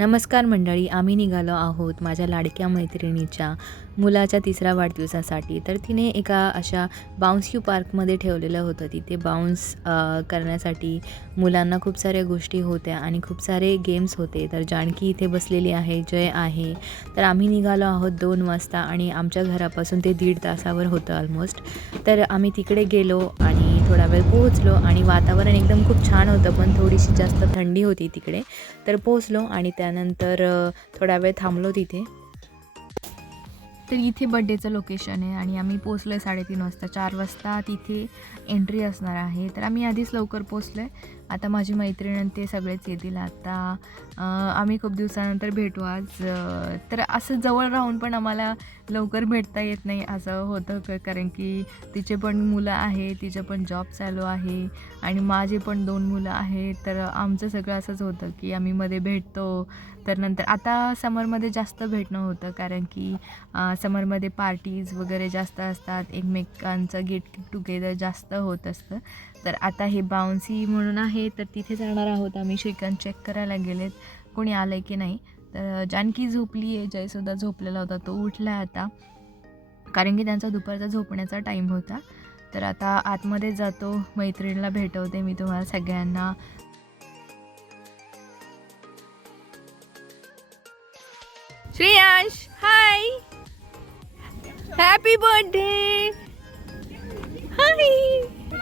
नमस्कार मंडळी आम्ही निघालो आहोत माझ्या लाडक्या मैत्रिणीच्या मुलाच्या तिसऱ्या वाढदिवसासाठी. तर तिने एका अशा बाउन्स क्यू पार्कमध्ये ठेवलेलं होतं. तिथे बाउन्स करण्यासाठी मुलांना खूप साऱ्या गोष्टी होत्या आणि खूप सारे गेम्स होते. तर जानकी इथे बसलेली आहे जय आहे. तर आम्ही निघालो आहोत दोन वाजता आणि आमच्या घरापासून ते दीड तासावर होतं ऑलमोस्ट तर आम्ही तिकडे गेलो आणि थोडा वेळ पोहोचलो आणि वातावरण एकदम खूप छान होतं पण थोडीशी जास्त थंडी होती तिकडे. तर पोहोचलो आणि त्यानंतर थोडा वेळ थांबलो तिथे. तर इथे बड्डेचं लोकेशन आहे आणि आम्ही पोचलो आहे साडेतीन वाजता. चार वाजता तिथे एंट्री असणार आहे. तर आम्ही आधीच लवकर पोचलो आहे आता माझी मैत्रीण ते सगळेच येतील आता. आम्ही खूप दिवसानंतर भेटू आज. तर असं जवळ राहून पण आम्हाला लवकर भेटता येत नाही असं होतं क- कारण की तिचे पण मुलं आहे तिचं पण जॉब चालू आहे आणि माझे पण दोन मुलं आहेत. तर आमचं सगळं असंच होतं की आम्ही मध्ये भेटतो. तर नंतर आता समरमध्ये जास्त भेटणं होतं कारण की समरमध्ये पार्टीज वगैरे जास्त असतात. एकमेकांचं गेट टुगेदर जास्त होत असतं. तर आता हे बाउन्सी म्हणून आहे तर तिथे जाणार आहोत आम्ही. श्रीकांत चेक करायला गेलेत. कोणी आलं आहे की नाही? तर जानकी झोपली आहे जयसुद्धा झोपलेला होता. तो उठला आहे आता. कारण की त्यांचा दुपारचा झोपण्याचा टाईम होता. तर आता आतमध्ये जातो. मैत्रिणीला भेटवते मी तुम्हाला सगळ्यांना. Shreyansh hi happy birthday hi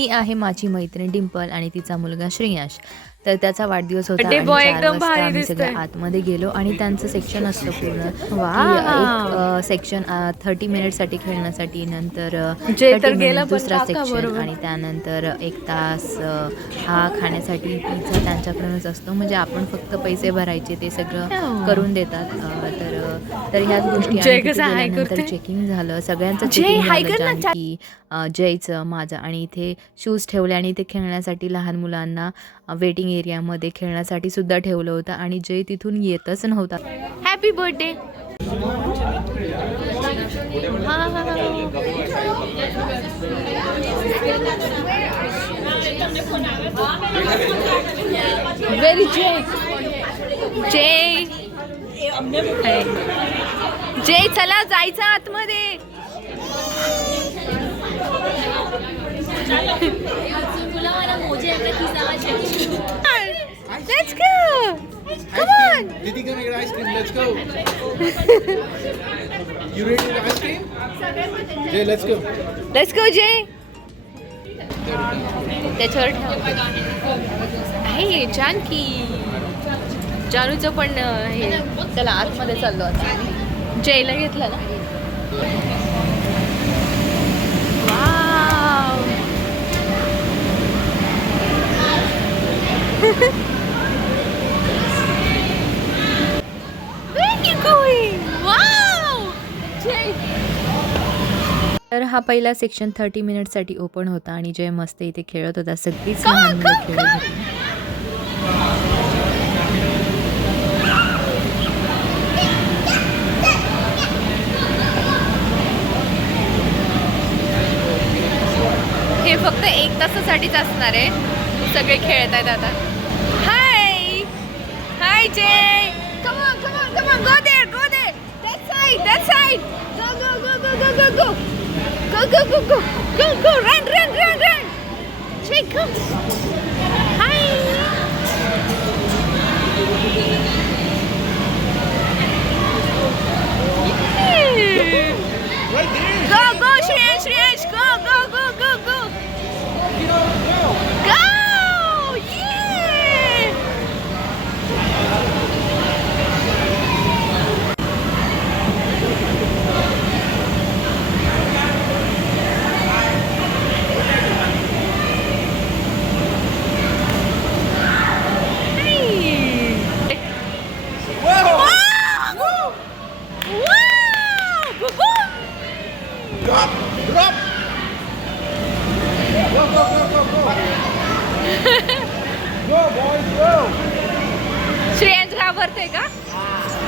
ही आहे माझी मैत्रीण डिंपल आणि तिचा मुलगा श्रेयांश तर त्याचा वाढदिवस होता आणि चार वाजता आम्ही सगळे दिसतोय. आतमध्ये गेलो आणि त्यांचं सेक्शन असतं पूर्ण. एक सेक्शन थर्टी मिनिटसाठी खेळण्यासाठी नंतर अ, जे 30 तर minutes गेलं पण दुसरा सेक्शन. आणि त्यानंतर एक तास हा खाण्यासाठी पिझ्झा त्यांच्याकडूनच असतो म्हणजे आपण फक्त पैसे भरायचे ते सगळं Oh. करून देतात तर तर ह्याच गोष्टी? चेकिंग झालं. सगळ्यांचं चेकिंग अ, जयचं माझं. आणि इथे शूज ठेवले आणि इथे खेळण्यासाठी लहान मुलांना वेटिंग एरियामध्ये खेळण्यासाठी सुद्धा ठेवलं होतं. आणि जय तिथून येतच नव्हता. Happy birthday very Jay Jay जे चला जायचं आतमध्ये. मध्ये लस आहे हे जानूचं पण हे चला आतमध्ये चाललो आता. जयला घेतलं ना? तर हा पहिला सेक्शन थर्टी मिनिटसाठी ओपन होता आणि जय मस्त इथे खेळत होता. सगळीच लहान मुलं खेळत होती. फक्त एक तासासाठीच असणार आहे सगळे खेळत आहेत आता hi high Jai come on, come on, come on, go there, go there. That side, that side. Go, go, go, go, go, go, go. Go, go, go, go. Go, go, run, run, run, run. Jay, come.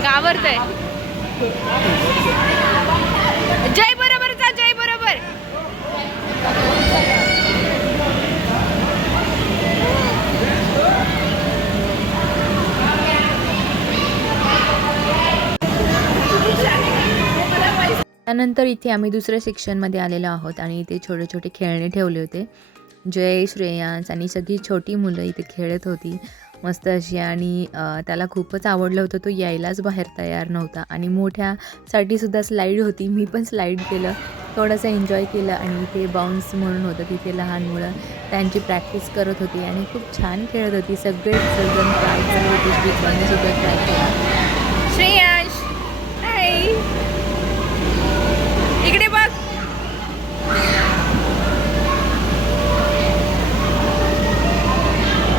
गावरत Jay बरोबर जा जय बरोबर. त्यानंतर इथे आम्ही दुसऱ्या सेक्शनमध्ये आलेलो आहोत आणि इथे छोटे छोटे खेळणे ठेवले होते. जय श्रेयांस आणि सगळी छोटी मुलं इथे खेळत होती. मस्त अशी आणि त्याला खूपच आवडलं होतं तो यायलाच बाहेर तयार नव्हता आणि मोठ्यासाठी सुद्धा स्लाईड होती मी पण स्लाईड केलं थोडंसं एन्जॉय केलं आणि इथे बाउन्स म्हणून होतं तिथे लहान मुलं त्यांची प्रॅक्टिस करत होती आणि खूप छान खेळत होती सगळे सगळं ट्राय करत होते श्रीकांतने सुद्धा ट्राय केला श्रेया हाय इकडे बघ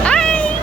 हाय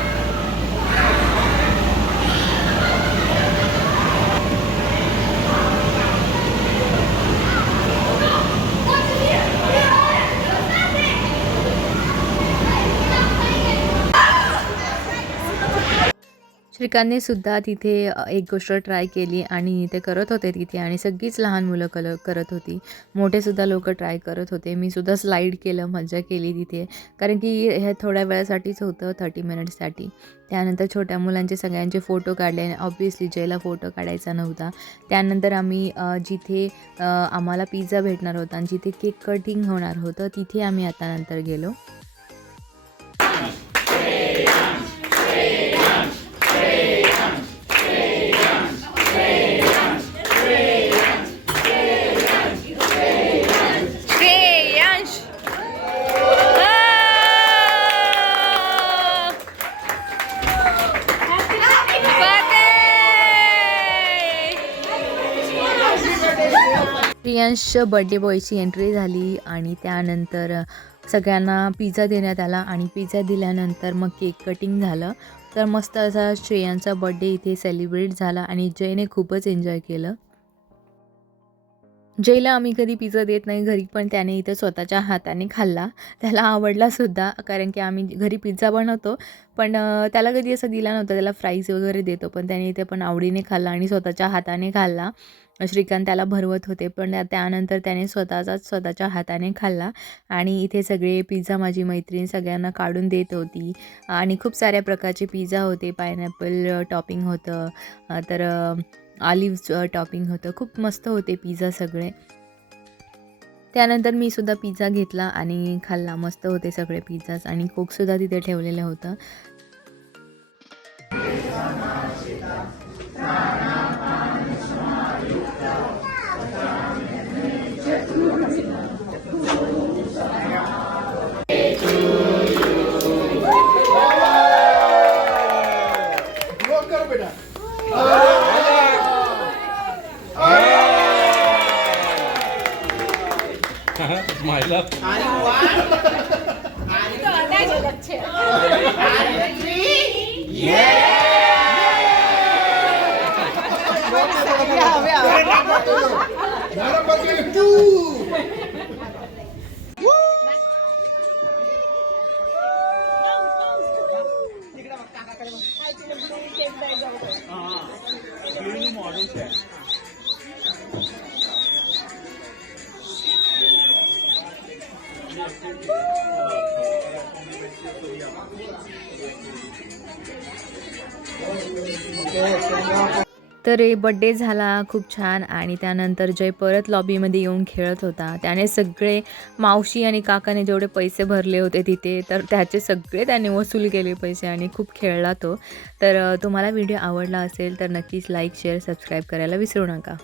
श्रीकांतने सुद्धा तिथे एक गोष्ट ट्राय केली आणि ते करत होते तिथे आणि सगळीच लहान मुलं कल करत होती. मोठेसुद्धा लोक ट्राय करत होते. मी सुद्धा स्लाईड केलं मजा केली तिथे. कारण की हे थोड्या वेळासाठीच होतं थर्टी मिनिट्ससाठी. त्यानंतर छोट्या मुलांचे सगळ्यांचे फोटो काढले. आणि ऑब्वियसली जयला फोटो काढायचा नव्हता. त्यानंतर आम्ही जिथे आम्हाला पिझ्झा भेटणार होता आणि जिथे केक कटिंग होणार होतं तिथे आम्ही आता नंतर गेलो. प्रियांश बड्डे बॉयची एंट्री झाली आणि त्यानंतर सगळ्यांना पिझ्झा देण्यात आला आणि पिझ्झा दिल्यानंतर मग केक कटिंग झालं. तर मस्त असा श्रेयांचा बड्डे इथे सेलिब्रेट झाला आणि जयने खूपच एन्जॉय केलं. जयला आम्ही कधी पिझ्झा देत नाही घरी पण त्याने इथं स्वतःच्या हाताने खाल्ला. त्याला आवडला सुद्धा कारण की आम्ही घरी पिझ्झा बनवतो. पण त्याला कधी असं दिला नव्हता त्याला फ्राईज वगैरे देतो पण त्याने इथे पण आवडीने खाल्ला आणि स्वतःच्या हाताने खाल्ला. श्रीकांत त्याला भरवत होते पण त्यानंतर त्याने स्वतःचाच स्वतःच्या हाताने खाल्ला. आणि इथे सगळे पिझ्झा माझी मैत्रीण सगळ्यांना काढून देत होती. आणि खूप साऱ्या प्रकारचे पिझ्झा होते पायनॅपल टॉपिंग होतं. तर ऑलिव्ह टॉपिंग uh, होतं. खूप मस्त होते पिझ्झा सगळे. त्यानंतर मी सुद्धा पिझ्झा घेतला आणि खाल्ला. मस्त होते सगळे पिझ्झाज आणि कोकसुद्धा तिथे ठेवलेलं होतं. આઈ લવ આની તો અંદાજ અલગ છે યે હવે तर बड्डे झाला खूप छान. आणि त्यानंतर जय परत लॉबीमध्ये येऊन खेळत होता. त्याने सगळे मावशी आणि काकाने जेवढे पैसे भरले होते तिथे तर त्याचे सगळे त्याने वसूल केले पैसे आणि खूप खेळला तो. तर तुम्हाला व्हिडिओ आवडला असेल तर नक्कीच लाईक शेअर सबस्क्राईब करायला विसरू नका.